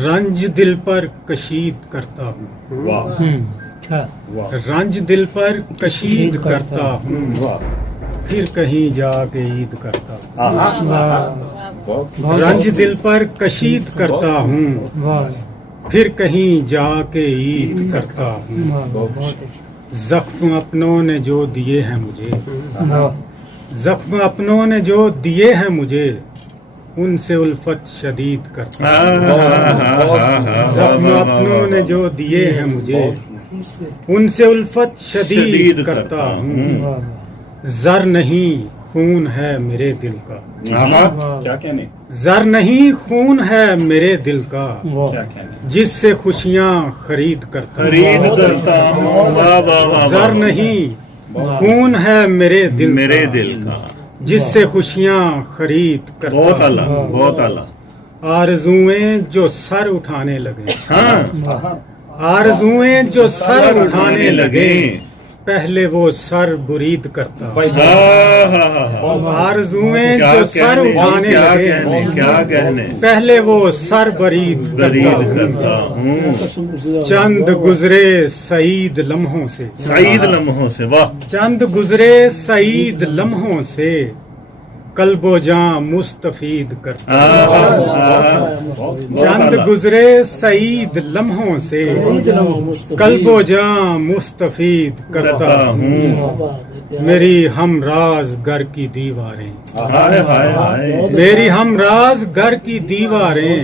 रंज दिल पर कशीद करता हूँ, रंज दिल पर कशीद करता हूँ, फिर कहीं जाके ईद करता हूँ। रंज दिल पर कशीद करता हूँ, फिर कहीं जाके ईद करता हूँ। जख्म अपनों ने जो दिए हैं मुझे, जख्म अपनों ने जो दिए हैं मुझे, उनसे उल्फत शदीद करता हूँ। जख्म अपनों ने जो दिए हैं मुझे, उनसे उल्फत शदीद करता हूँ। जर नहीं खून है मेरे दिल का, क्या कहने, जर नहीं खून है मेरे दिल का, क्या कहने, जिससे खुशियाँ खरीद करता हूँ। जर नहीं खून है मेरे दिल का, जिससे खुशियाँ खरीद करता हूँ। बहुत आला, बहुत आला। आरज़ुएं जो सर उठाने लगे, आरज़ुएं जो सर उठाने लगे, पहले वो सर बुरीद करता हूँ। आरज़ुएं जो सर उठाने लगे, क्या कहने, पहले वो सर बरीद करता हूँ। चंद गुजरे सईद लम्हों से, सईद लम्हों से, वाह। चंद गुजरे सईद लम्हों से, कल्बो जां मुस्तफीद करता हूँ। चंद गुजरे सईद लम्हों से, कल्बो जां मुस्तफीद करता हूँ। मेरी हमराज घर की दीवारें, मेरी हमराज घर की दीवारें,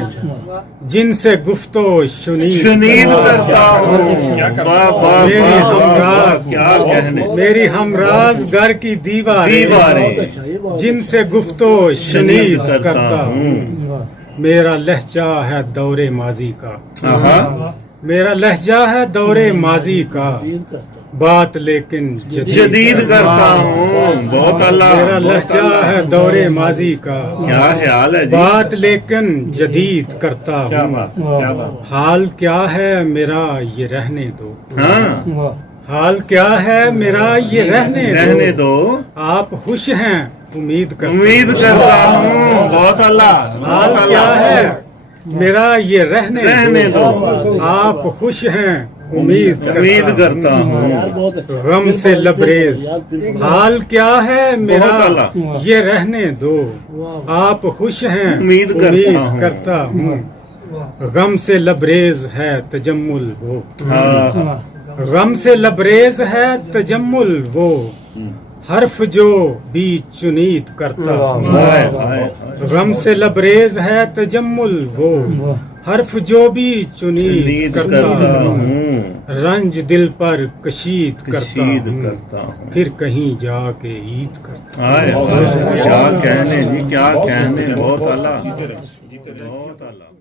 जिनसे गुफ्तो शुनीद करता हूँ। मेरी हमराज, क्या कहने, मेरी हमराज घर की दीवारें, जिनसे गुफ्तो शुनीद करता हूँ। मेरा लहजा है दौरे माजी का, मेरा लहजा है दौरे माजी का, बात लेकिन जदीद करता हूँ। बहुत अल्लाह, मेरा लहजा है दौरे माजी का, क्या ख्याल है जी। बात लेकिन जदीद करता हूँ। क्या बात, हाल क्या है मेरा ये रहने दो, हाँ, हाल क्या है मेरा ये रहने दो। आप खुश हैं उम्मीद उम्मीद करता हूँ। बहुत अल्लाह, हाल क्या है मेरा ये रहने दो, आप खुश हैं उम्मीद करता हूँ। गम से लबरेज, हाल क्या है मेरा ये रहने दो, आप खुश हैं उम्मीद करता हूँ। गम से लबरेज है तजम्मुल वो, गम से लबरेज है तजम्मुल वो, हर्फ जो भी चुनीद करता हूँ। गम से लबरेज है तजम्मुल वो, हर्फ जो भी चुनीद करता हूँ। रंज दिल पर कशीद करता हूँ, फिर कहीं जाके ईद करता हूँ। क्या कहने जी, क्या कहने। बहुत आला, बहुत आला।